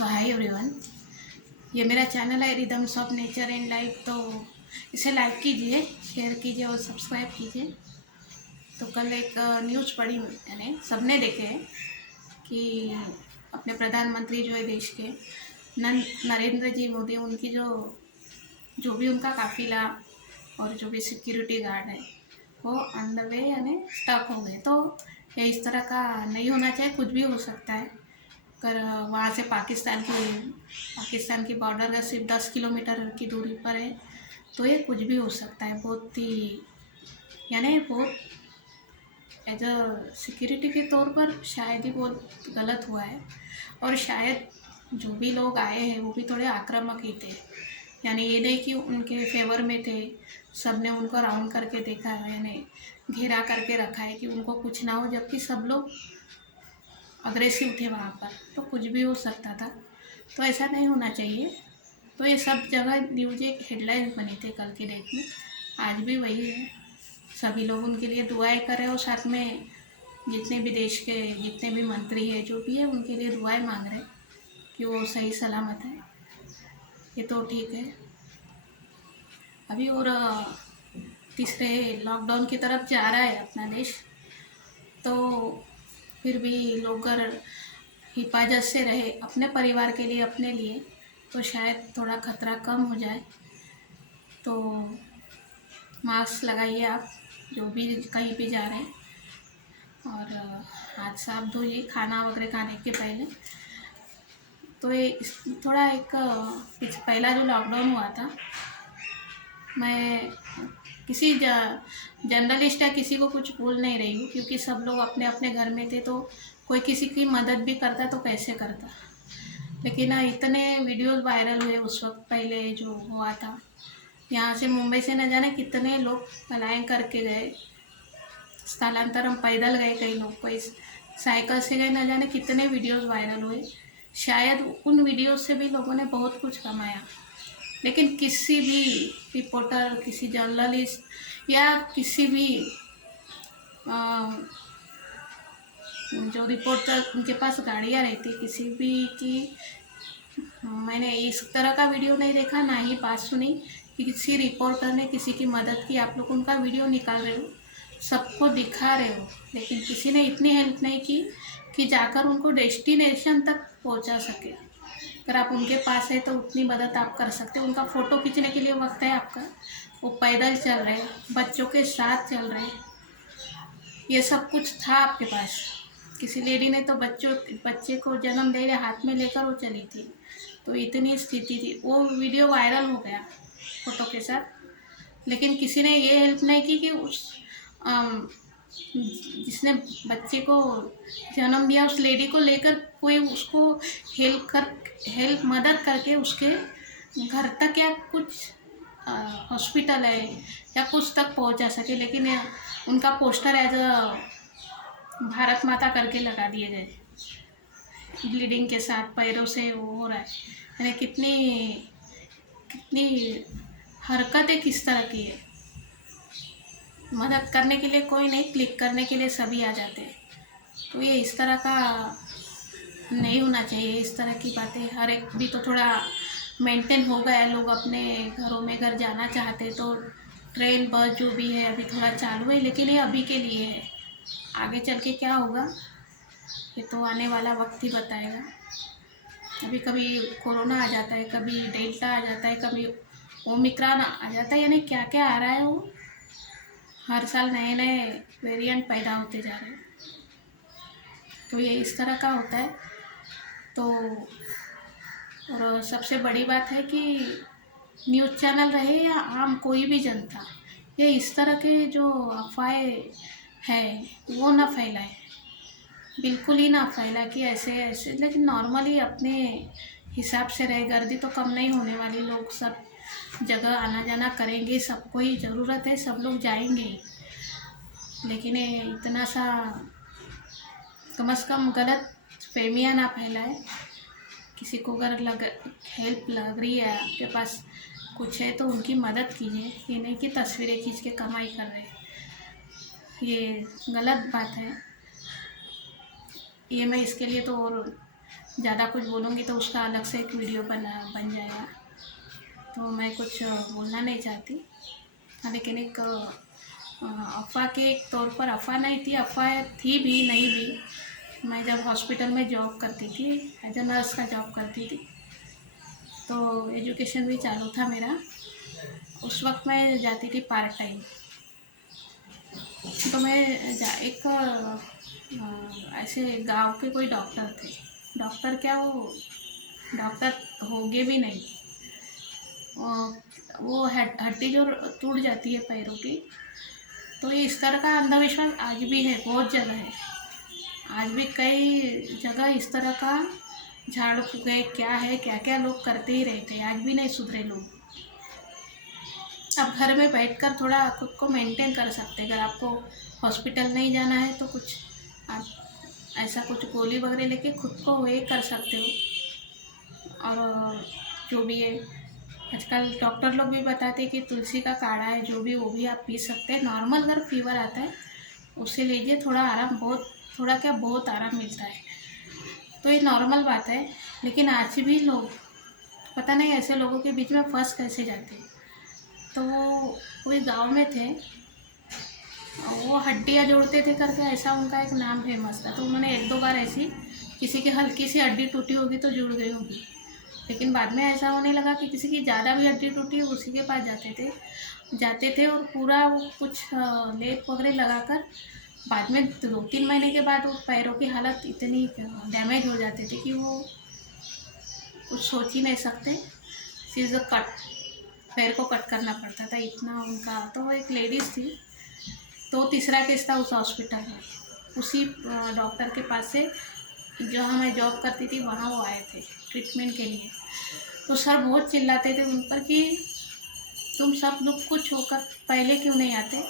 सो hi everyone, ये मेरा channel है rhythms of nature and life. तो इसे लाइक कीजिए, शेयर कीजिए और सब्सक्राइब कीजिए। तो कल एक न्यूज़ पढ़ी मैंने, सबने देखे हैं कि अपने प्रधानमंत्री जो है देश के नरेंद्र जी मोदी, उनकी जो भी उनका काफिला और जो भी सिक्योरिटी गार्ड है वो ऑन द वे यानी स्टक हो गए। तो ये इस तरह का नहीं होना चाहिए, कुछ भी हो सकता है। अगर वहाँ से पाकिस्तान की बॉर्डर का सिर्फ 10 किलोमीटर की दूरी पर है तो ये कुछ भी हो सकता है। बहुत ही यानी बहुत एज अ सिक्योरिटी के तौर पर शायद ही बहुत गलत हुआ है। और शायद जो भी लोग आए हैं वो भी थोड़े आक्रामक ही थे, यानी ये नहीं कि उनके फेवर में थे। सब ने उनको राउंड करके देखा है, यानी घेरा करके रखा है कि उनको कुछ ना हो, जबकि सब लोग अग्रेसिव थे वहाँ पर। तो कुछ भी हो सकता था, तो ऐसा नहीं होना चाहिए। तो ये सब जगह न्यूज़ एक हेडलाइन बने थे कल की डेट में, आज भी वही है। सभी लोग उनके लिए दुआएं करें और साथ में जितने भी देश के जितने भी मंत्री हैं जो भी है उनके लिए दुआएं मांग रहे हैं कि वो सही सलामत है। ये तो ठीक है अभी। और तीसरे लॉकडाउन की तरफ जा रहा है अपना देश, तो फिर भी लोग अगर हिफाजत से रहे अपने परिवार के लिए, अपने लिए, तो शायद थोड़ा खतरा कम हो जाए। तो मास्क लगाइए आप जो भी कहीं भी जा रहे हैं, और हाथ साफ धोइए खाना वगैरह खाने के पहले। तो ये थोड़ा एक पहला जो लॉकडाउन हुआ था, मैं किसी जर्नलिस्ट या किसी को कुछ बोल नहीं रही हूँ, क्योंकि सब लोग अपने अपने घर में थे, तो कोई किसी की मदद भी करता तो कैसे करता। लेकिन इतने वीडियोस वायरल हुए उस वक्त, पहले जो हुआ था, यहाँ से मुंबई से न जाने कितने लोग पलायन करके गए, स्थलांतर हम पैदल गए, कई लोग कोई साइकिल से गए, न जाने कितने वीडियोस वायरल हुए। शायद उन वीडियोस से भी लोगों ने बहुत कुछ कमाया। लेकिन किसी भी रिपोर्टर, किसी जर्नलिस्ट या किसी भी जो रिपोर्टर, उनके पास गाड़ियाँ रहती, किसी भी की मैंने इस तरह का वीडियो नहीं देखा, ना ही बात सुनी कि किसी रिपोर्टर ने किसी की मदद की। आप लोग उनका वीडियो निकाल रहे हो, सबको दिखा रहे हो, लेकिन किसी ने इतनी हेल्प नहीं की कि जाकर उनको डेस्टिनेशन तक पहुंचा सके। अगर आप उनके पास है तो उतनी मदद आप कर सकते हो। उनका फ़ोटो खींचने के लिए वक्त है आपका, वो पैदल चल रहे हैं, बच्चों के साथ चल रहे हैं, ये सब कुछ था आपके पास। किसी लेडी ने तो बच्चे को जन्म दे रहे हाथ में लेकर वो चली थी। तो इतनी स्थिति थी, वो वीडियो वायरल हो गया फ़ोटो के साथ। लेकिन किसी ने ये हेल्प नहीं की कि उस जिसने बच्चे को जन्म दिया उस लेडी को लेकर कोई उसको मदद करके उसके घर तक या कुछ हॉस्पिटल है या कुछ तक पहुंचा सके। लेकिन उनका पोस्टर एज अ भारत माता करके लगा दिए गए, ब्लीडिंग के साथ पैरों से वो हो रहा है। यानी कितनी हरकतें किस तरह की है। मदद करने के लिए कोई नहीं, क्लिक करने के लिए सभी आ जाते हैं। तो ये इस तरह का नहीं होना चाहिए, इस तरह की बातें। हर एक भी तो थोड़ा मेंटेन हो गया, लोग अपने घरों में घर जाना चाहते, तो ट्रेन बस जो भी है अभी थोड़ा चालू है, लेकिन ये अभी के लिए है। आगे चल के क्या होगा ये तो आने वाला वक्त ही बताएगा। अभी कभी कोरोना आ जाता है, कभी डेल्टा आ जाता है, कभी ओमिक्रॉन आ जाता है, यानी क्या क्या आ रहा है। वो हर साल नए नए वेरिएंट पैदा होते जा रहे हैं। तो ये इस तरह का होता है। तो और सबसे बड़ी बात है कि न्यूज़ चैनल रहे या आम कोई भी जनता, ये इस तरह के जो अफवाहें हैं वो ना फैलाए, बिल्कुल ही ना फैला कि ऐसे ऐसे। लेकिन नॉर्मली अपने हिसाब से रहे, गर्दी तो कम नहीं होने वाली, लोग सब जगह आना जाना करेंगे, सबको ही ज़रूरत है, सब लोग जाएंगे। लेकिन इतना सा कम से कम गलत फहमियाँ ना फैलाए। किसी को अगर हेल्प लग रही है, आपके पास कुछ है तो उनकी मदद कीजिए, ये नहीं कि तस्वीरें खींच के कमाई कर रहे हैं, ये गलत बात है। ये मैं इसके लिए तो और ज़्यादा कुछ बोलूँगी तो उसका अलग से एक वीडियो बन जाएगा, तो मैं कुछ बोलना नहीं चाहती। हाँ, लेकिन एक अफ़वाह के तौर पर, अफ़वाह नहीं थी, अफ़वाह थी भी नहीं भी। मैं जब हॉस्पिटल में जॉब करती थी, एज ए नर्स का जॉब करती थी, तो एजुकेशन भी चालू था मेरा। उस वक्त मैं जाती थी पार्ट टाइम। तो मैं एक ऐसे गांव के कोई डॉक्टर थे, डॉक्टर क्या, वो डॉक्टर होगे भी नहीं, वो हड्डी जो टूट जाती है पैरों की, तो ये इस तरह का अंधविश्वास आज भी है, बहुत जगह है। आज भी कई जगह इस तरह का झाड़ फूके क्या है, क्या क्या लोग करते ही रहते हैं, आज भी नहीं सुधरे लोग। आप घर में बैठकर थोड़ा खुद को मेंटेन कर सकते हैं। अगर आपको हॉस्पिटल नहीं जाना है तो कुछ आप ऐसा कुछ गोली वगैरह लेके खुद को वे कर सकते हो। और जो भी है, आजकल डॉक्टर लोग भी बताते हैं कि तुलसी का काढ़ा है, जो भी वो भी आप पी सकते हैं। नॉर्मल अगर फीवर आता है उससे लीजिए, थोड़ा आराम, बहुत थोड़ा क्या बहुत आराम मिलता है। तो ये नॉर्मल बात है, लेकिन आज भी लोग पता नहीं ऐसे लोगों के बीच में फंस कैसे जाते हैं। तो वो कोई गांव में थे, वो हड्डियाँ जोड़ते थे करके, ऐसा उनका एक नाम फेमस था। तो उन्होंने एक दो बार ऐसी किसी की हल्की सी हड्डी टूटी होगी तो जुड़ गई होगी, लेकिन बाद में ऐसा होने लगा कि किसी की ज़्यादा भी हड्डी टूटी उसी के पास जाते थे और पूरा वो कुछ लेप वगैरह लगाकर, बाद में 2-3 महीने के बाद वो पैरों की हालत इतनी डैमेज हो जाते थे कि वो कुछ सोच ही नहीं सकते, सीधा कट, पैर को कट करना पड़ता था, इतना उनका। तो वो एक लेडीज़ थी, तो तीसरा केस था उस हॉस्पिटल में, उसी डॉक्टर के पास से जहाँ मैं जॉब करती थी वहाँ वो आए थे ट्रीटमेंट के लिए। तो सर बहुत चिल्लाते थे उन पर कि तुम सब लोग कुछ होकर पहले क्यों नहीं आते।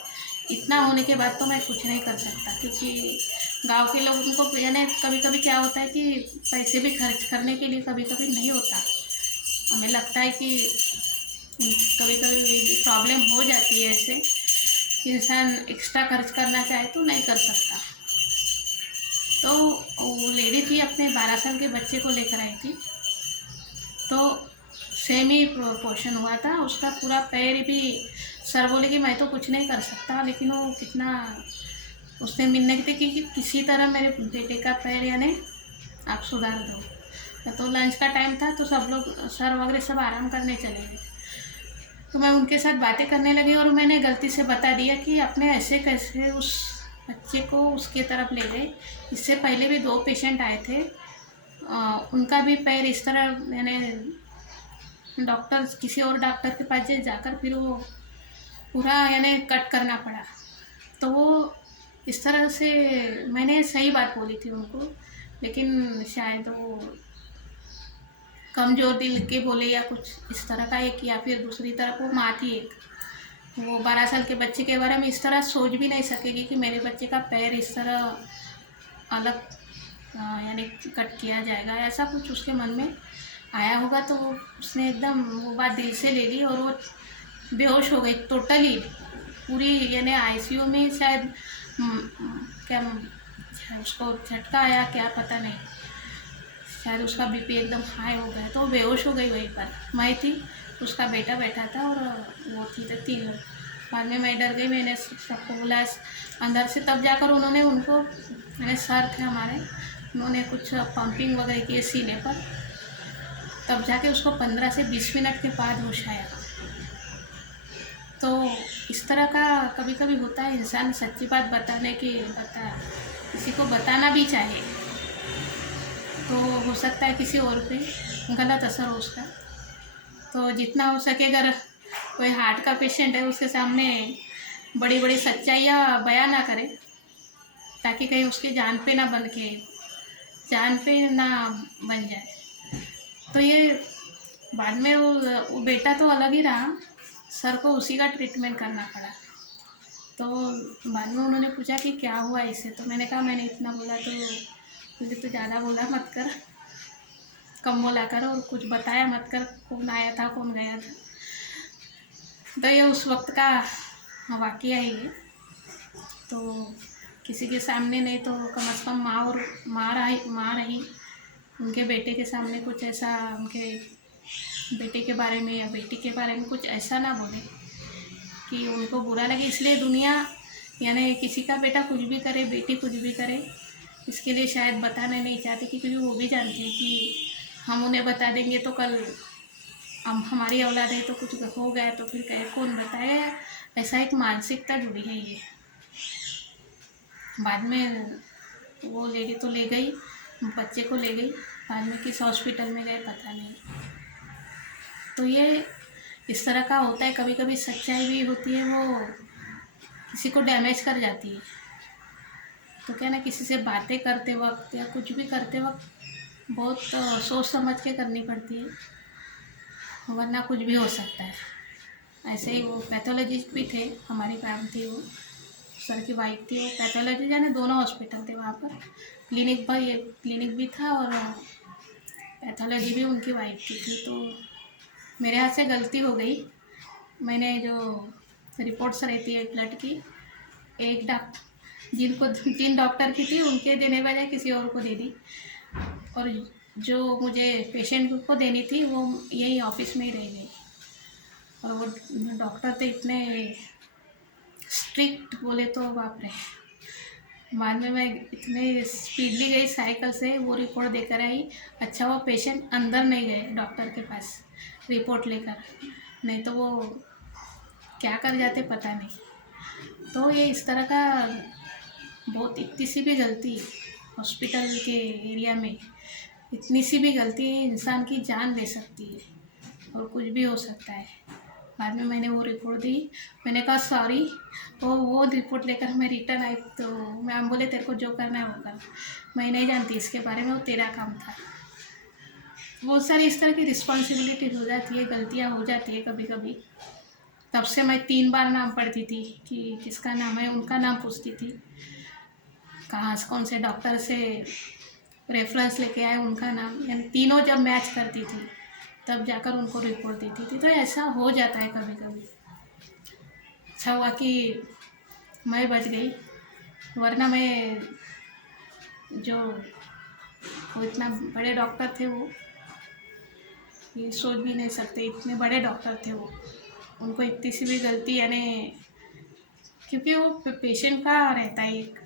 इतना होने के बाद तो मैं कुछ नहीं कर सकता, क्योंकि गांव के लोग उनको, यानी कभी कभी क्या होता है कि पैसे भी खर्च करने के लिए कभी कभी नहीं होता। हमें लगता है कि कभी कभी प्रॉब्लम हो जाती है ऐसे कि इंसान एक्स्ट्रा खर्च करना चाहे तो नहीं कर सकता। तो वो लेडी थी, अपने 12 साल के बच्चे को लेकर आई थी, तो सेम ही पोर्शन हुआ था उसका, पूरा पैर भी। सर बोले कि मैं तो कुछ नहीं कर सकता, लेकिन वो कितना उसने मिन्नत की कि किसी तरह मेरे बेटे का पैर यानी आप सुधार दो। तो लंच का टाइम था, तो सब लोग, सर वगैरह सब आराम करने चले गए। तो मैं उनके साथ बातें करने लगी और मैंने गलती से बता दिया कि आपने ऐसे कैसे उस बच्चे को उसके तरफ ले गए। इससे पहले भी 2 पेशेंट आए थे, उनका भी पैर इस तरह, यानी डॉक्टर, किसी और डॉक्टर के पास जाकर फिर वो पूरा यानी कट करना पड़ा। तो वो इस तरह से, मैंने सही बात बोली थी उनको, लेकिन शायद वो कमज़ोर दिल के बोले या कुछ इस तरह का एक, या फिर दूसरी तरफ वो माँ थी एक, वो 12 साल के बच्चे के बारे में इस तरह सोच भी नहीं सकेगी कि मेरे बच्चे का पैर इस तरह अलग यानी कट किया जाएगा, ऐसा कुछ उसके मन में आया होगा। तो उसने एकदम वो बात दिल से ले ली और वो बेहोश हो गई टोटली पूरी, यानी आईसीयू में शायद क्या उसको झटका आया क्या पता नहीं, शायद उसका बीपी एकदम हाई हो गया तो बेहोश हो गई। वहीं पर मैं थी, उसका बेटा बैठा था और वो थी, तो 3 लोग। बाद में मैं डर गई, मैंने सबको बोला अंदर से, तब जाकर उन्होंने उनको, मैंने सर थे हमारे, उन्होंने कुछ पंपिंग वगैरह की सीने पर, तब जाके उसको 15 से 20 मिनट के बाद होश आया। तो इस तरह का कभी कभी होता है, इंसान सच्ची बात बताने की किसी को बताना भी चाहिए, तो हो सकता है किसी और पे गलत असर हो उसका। तो जितना हो सके, अगर कोई हार्ट का पेशेंट है उसके सामने बड़ी बड़ी सच्चाइयाँ बयान ना करे, ताकि कहीं उसकी जान पे ना बन जाए। तो ये बाद में वो बेटा तो अलग ही रहा, सर को उसी का ट्रीटमेंट करना पड़ा। तो बाद में उन्होंने पूछा कि क्या हुआ इसे, तो मैंने कहा मैंने इतना बोला, तो मुझे तो ज़्यादा बोला मत कर, कम बोला कर, और कुछ बताया मत कर, कौन आया था कौन गया था। तो ये उस वक्त का वाक़या है ये। तो किसी के सामने नहीं तो कम से कम माँ रही, उनके बेटे के सामने कुछ ऐसा, उनके बेटे के बारे में या बेटी के बारे में कुछ ऐसा ना बोले कि उनको बुरा लगे। इसलिए दुनिया, यानी किसी का बेटा कुछ भी करे, बेटी कुछ भी करे, इसके लिए शायद बताना नहीं चाहते, क्योंकि वो भी जानते हैं कि हम उन्हें बता देंगे तो कल हम, हमारी औलाद है तो कुछ हो गया तो फिर कहे कौन बताएगा। ऐसा एक मानसिकता जुड़ी है ये। बाद में वो लेडी तो ले गई, बच्चे को ले गई, बाद में किस हॉस्पिटल में गए पता नहीं। तो ये इस तरह का होता है। कभी कभी सच्चाई भी होती है, वो किसी को डैमेज कर जाती है। तो क्या ना, किसी से बातें करते वक्त या कुछ भी करते वक्त बहुत सोच समझ के करनी पड़ती है, वरना कुछ भी हो सकता है। ऐसे ही वो पैथोलॉजिस्ट भी थे, हमारी मैम थी, वो सर की वाइफ थी। वो पैथोलॉजी यानी दोनों हॉस्पिटल थे वहाँ पर, क्लिनिक भी था और पैथोलॉजी भी उनकी वाइफ की थी। तो मेरे हाथ से गलती हो गई। मैंने जो रिपोर्ट्स रहती है ब्लड की, एक जिनको 3 डॉक्टर की थी उनके देने बजाय किसी और को दे दी, और जो मुझे पेशेंट को देनी थी वो यही ऑफिस में ही रह गई। और वो डॉक्टर थे इतने स्ट्रिक्ट, बोले तो बाप रे। बाद में मैं इतने स्पीडली गई साइकिल से, वो रिपोर्ट देकर आई। अच्छा वो पेशेंट अंदर नहीं गए डॉक्टर के पास रिपोर्ट लेकर, नहीं तो वो क्या कर जाते पता नहीं। तो ये इस तरह का बहुत, इतनी सी भी गलती हॉस्पिटल के एरिया में, इतनी सी भी गलती इंसान की जान ले सकती है और कुछ भी हो सकता है। बाद में मैंने वो रिपोर्ट दी, मैंने कहा सॉरी। वो रिपोर्ट लेकर मैं रिटर्न आई तो मैम बोले तेरे को जो करना है वो कर, मैं नहीं जानती इसके बारे में, वो तेरा काम था। बहुत सारी इस तरह की रिस्पॉन्सिबिलिटी हो जाती है, गलतियाँ हो जाती है कभी कभी। तब से मैं 3 बार नाम पढ़ती थी कि किसका नाम है, उनका नाम पूछती थी, कहाँ से कौन से डॉक्टर से रेफरेंस लेके आए उनका नाम, यानी तीनों जब मैच करती थी तब जाकर उनको रिपोर्ट देती थी। तो ऐसा हो जाता है कभी कभी। अच्छा हुआ कि मैं बच गई, वरना मैं, जो वो इतना बड़े डॉक्टर थे, वो ये सोच भी नहीं सकते, इतने बड़े डॉक्टर थे वो, उनको इतनी सी भी गलती, यानी क्योंकि वो पेशेंट का रहता है एक,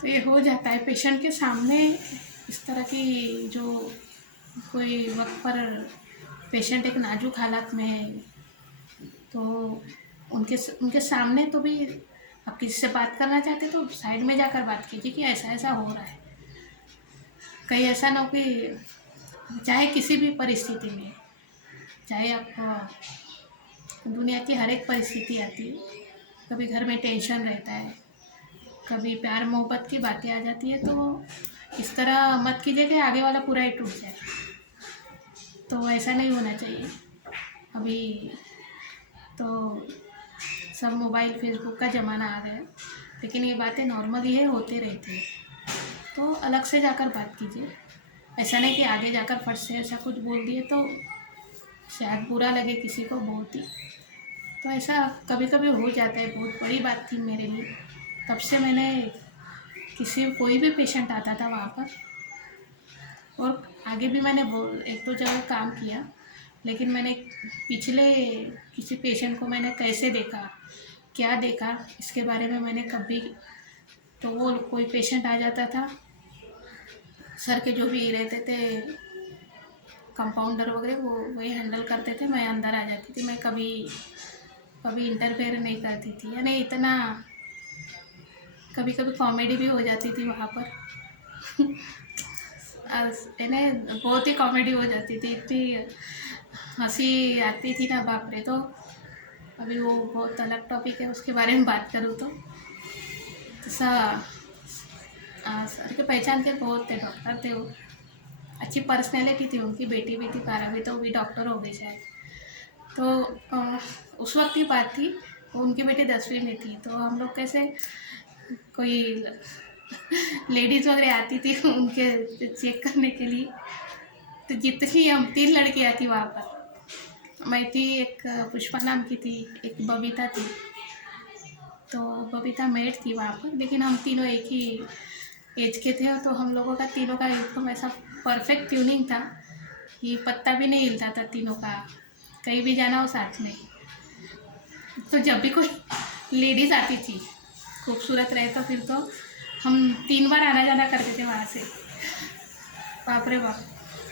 तो ये हो जाता है पेशेंट के सामने। इस तरह की जो कोई वक्त पर पेशेंट एक नाजुक हालत में है, तो उनके सामने तो भी आप किसी से बात करना चाहते तो साइड में जाकर बात कीजिए कि ऐसा ऐसा हो रहा है। कहीं ऐसा ना हो कि, चाहे किसी भी परिस्थिति में, चाहे आप, दुनिया की हर एक परिस्थिति आती है, कभी घर में टेंशन रहता है, कभी प्यार मोहब्बत की बातें आ जाती है, तो इस तरह मत कीजिए कि आगे वाला पूरा ही टूट जाए। तो ऐसा नहीं होना चाहिए। अभी तो सब मोबाइल फेसबुक का ज़माना आ गया, लेकिन ये बातें नॉर्मली है, होते रहती है। तो अलग से जाकर बात कीजिए। ऐसा नहीं कि आगे जाकर फट से ऐसा कुछ बोल दिए तो शायद बुरा लगे किसी को बहुत ही। तो ऐसा कभी कभी हो जाता है, बहुत बड़ी बात थी मेरे लिए। तब से मैंने कोई भी पेशेंट आता था वहाँ पर, और आगे भी मैंने 1-2 जगह काम किया, लेकिन मैंने पिछले किसी पेशेंट को मैंने कैसे देखा, क्या देखा, इसके बारे में मैंने कभी, तो वो कोई पेशेंट आ जाता था, सर के जो भी रहते थे कंपाउंडर वगैरह, वो वही हैंडल करते थे, मैं अंदर आ जाती थी। मैं कभी इंटरफेयर नहीं करती थी, यानी इतना, कभी कभी कॉमेडी भी हो जाती थी वहाँ पर यानी बहुत ही कॉमेडी हो जाती थी, इतनी हंसी आती थी ना, बाप रे। तो अभी वो बहुत अलग टॉपिक है, उसके बारे में बात करूँ तो सर के पहचान के बहुत थे, डॉक्टर थे वो, अच्छी पर्सनैलिटी थी उनकी, बेटी भी थी 12वीं, तो वो भी डॉक्टर हो गई शायद। तो उस वक्त की बात थी, उनकी बेटी 10वीं में थी। तो हम लोग कैसे, कोई लेडीज़ वगैरह आती थी उनके चेक करने के लिए, तो जितनी हम 3 लड़कियाँ थी वहाँ पर, मैं थी, एक पुष्पा नाम की थी, एक बबीता थी। तो बबीता मेड थी वहाँ पर, लेकिन हम तीनों एक ही एज के थे, तो हम लोगों का तीनों का एकदम ऐसा परफेक्ट ट्यूनिंग था कि पत्ता भी नहीं हिलता था तीनों का, कहीं भी जाना हो साथ में। तो जब भी कोई लेडीज़ आती थी खूबसूरत रहे तो फिर तो हम 3 बार आना जाना करते थे वहाँ से। बाप रे बाप,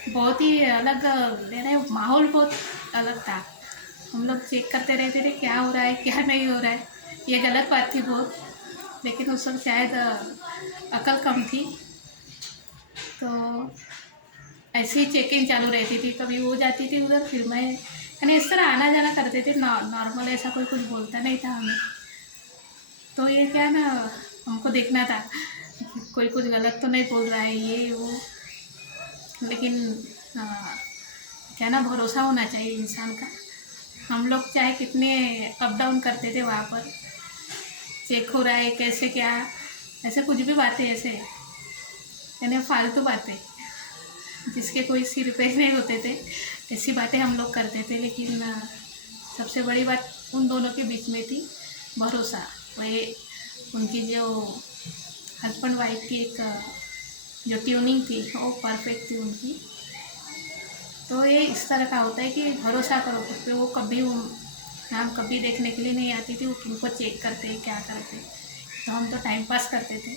बहुत ही अलग मेरे माहौल बहुत अलग था। हम लोग चेक करते रहते थे क्या हो रहा है क्या नहीं हो रहा है। ये गलत बात थी बहुत, लेकिन उस वक्त शायद अकल कम थी, तो ऐसे ही चेकिंग चालू रहती थी। कभी वो जाती थी उधर, फिर मैं, यानी इस तरह आना जाना करते थे नॉर्मल, ऐसा कोई कुछ बोलता नहीं था हमें। तो ये क्या ना, हमको देखना था कोई कुछ गलत तो नहीं बोल रहा है ये वो, लेकिन क्या ना, भरोसा होना चाहिए इंसान का। हम लोग चाहे कितने अप डाउन करते थे वहाँ पर, चेक हो रहा है कैसे क्या, ऐसे कुछ भी बातें ऐसे, यानी फालतू बातें जिसके कोई सिर पे नहीं होते थे, ऐसी बातें हम लोग करते थे। लेकिन सबसे बड़ी बात उन दोनों के बीच में थी भरोसा। वही उनकी जो हस्बैंड वाइफ की एक जो ट्यूनिंग थी वो परफेक्ट थी उनकी। तो ये इस तरह का होता है कि भरोसा करो खुद पे। वो कभी हम कभी देखने के लिए नहीं आती थी वो किनको चेक करते क्या करते, तो हम तो टाइम पास करते थे।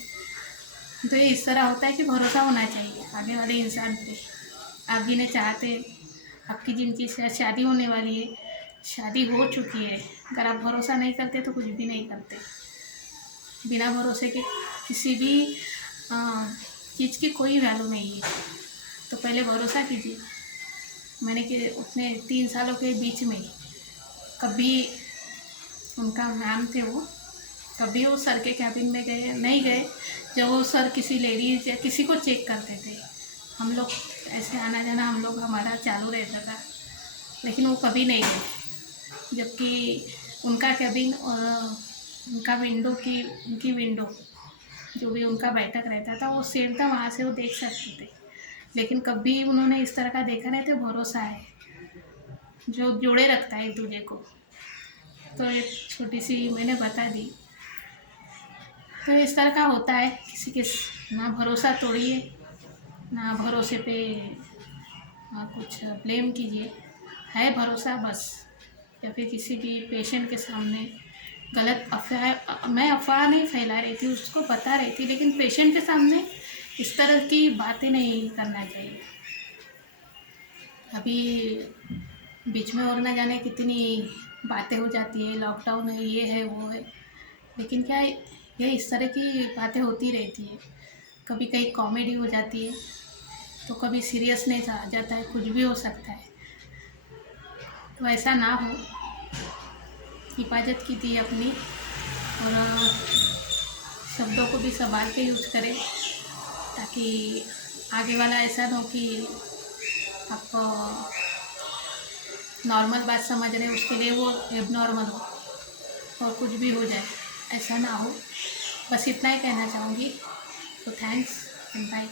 तो ये इस तरह होता है कि भरोसा होना चाहिए आगे वाले इंसान पे। आप भी नहीं चाहते आपकी जिनकी शादी होने वाली है, शादी हो चुकी है, अगर आप भरोसा नहीं करते तो कुछ भी नहीं करते। बिना भरोसे के किसी भी चीज़ की कोई वैल्यू नहीं है। तो पहले भरोसा कीजिए। मैंने कि उतने 3 सालों के बीच में कभी, उनका मैम थे वो, कभी वो सर के कैबिन में गए नहीं गए जब वो सर किसी लेडीज या किसी को चेक करते थे। हम लोग ऐसे आना जाना हम लोग हमारा चालू रहता था, लेकिन वो कभी नहीं गए। जबकि उनका कैबिन और उनका विंडो की, उनकी विंडो जो भी उनका बैठक रहता था वो सेम था, वहाँ से वो देख सकते थे। लेकिन कभी उन्होंने इस तरह का देखा नहीं। तो भरोसा है जो जोड़े रखता है एक दूसरे को। तो एक छोटी सी मैंने बता दी। तो इस तरह का होता है, किसी के ना भरोसा तोड़िए, ना भरोसे पे कुछ ब्लेम कीजिए। है भरोसा बस, या फिर किसी भी पेशेंट के सामने गलत अफवाह, मैं अफवाह नहीं फैला रही थी, उसको बता रही थी, लेकिन पेशेंट के सामने इस तरह की बातें नहीं करना चाहिए। अभी बीच में और ना जाने कितनी बातें हो जाती है, लॉकडाउन है, ये है वो है, लेकिन क्या है, ये इस तरह की बातें होती रहती है। कभी कहीं कॉमेडी हो जाती है तो कभी सीरियसनेस आ जाता है, कुछ भी हो सकता है। तो ऐसा ना हो, हिफाजत कीजिए अपनी, और शब्दों को भी संभाल के यूज करें, ताकि आगे वाला ऐसा ना हो कि आप नॉर्मल बात समझ रहे हैं उसके लिए वो एबनॉर्मल हो और कुछ भी हो जाए, ऐसा ना हो। बस इतना ही कहना चाहूँगी। तो थैंक्स एंड बाय।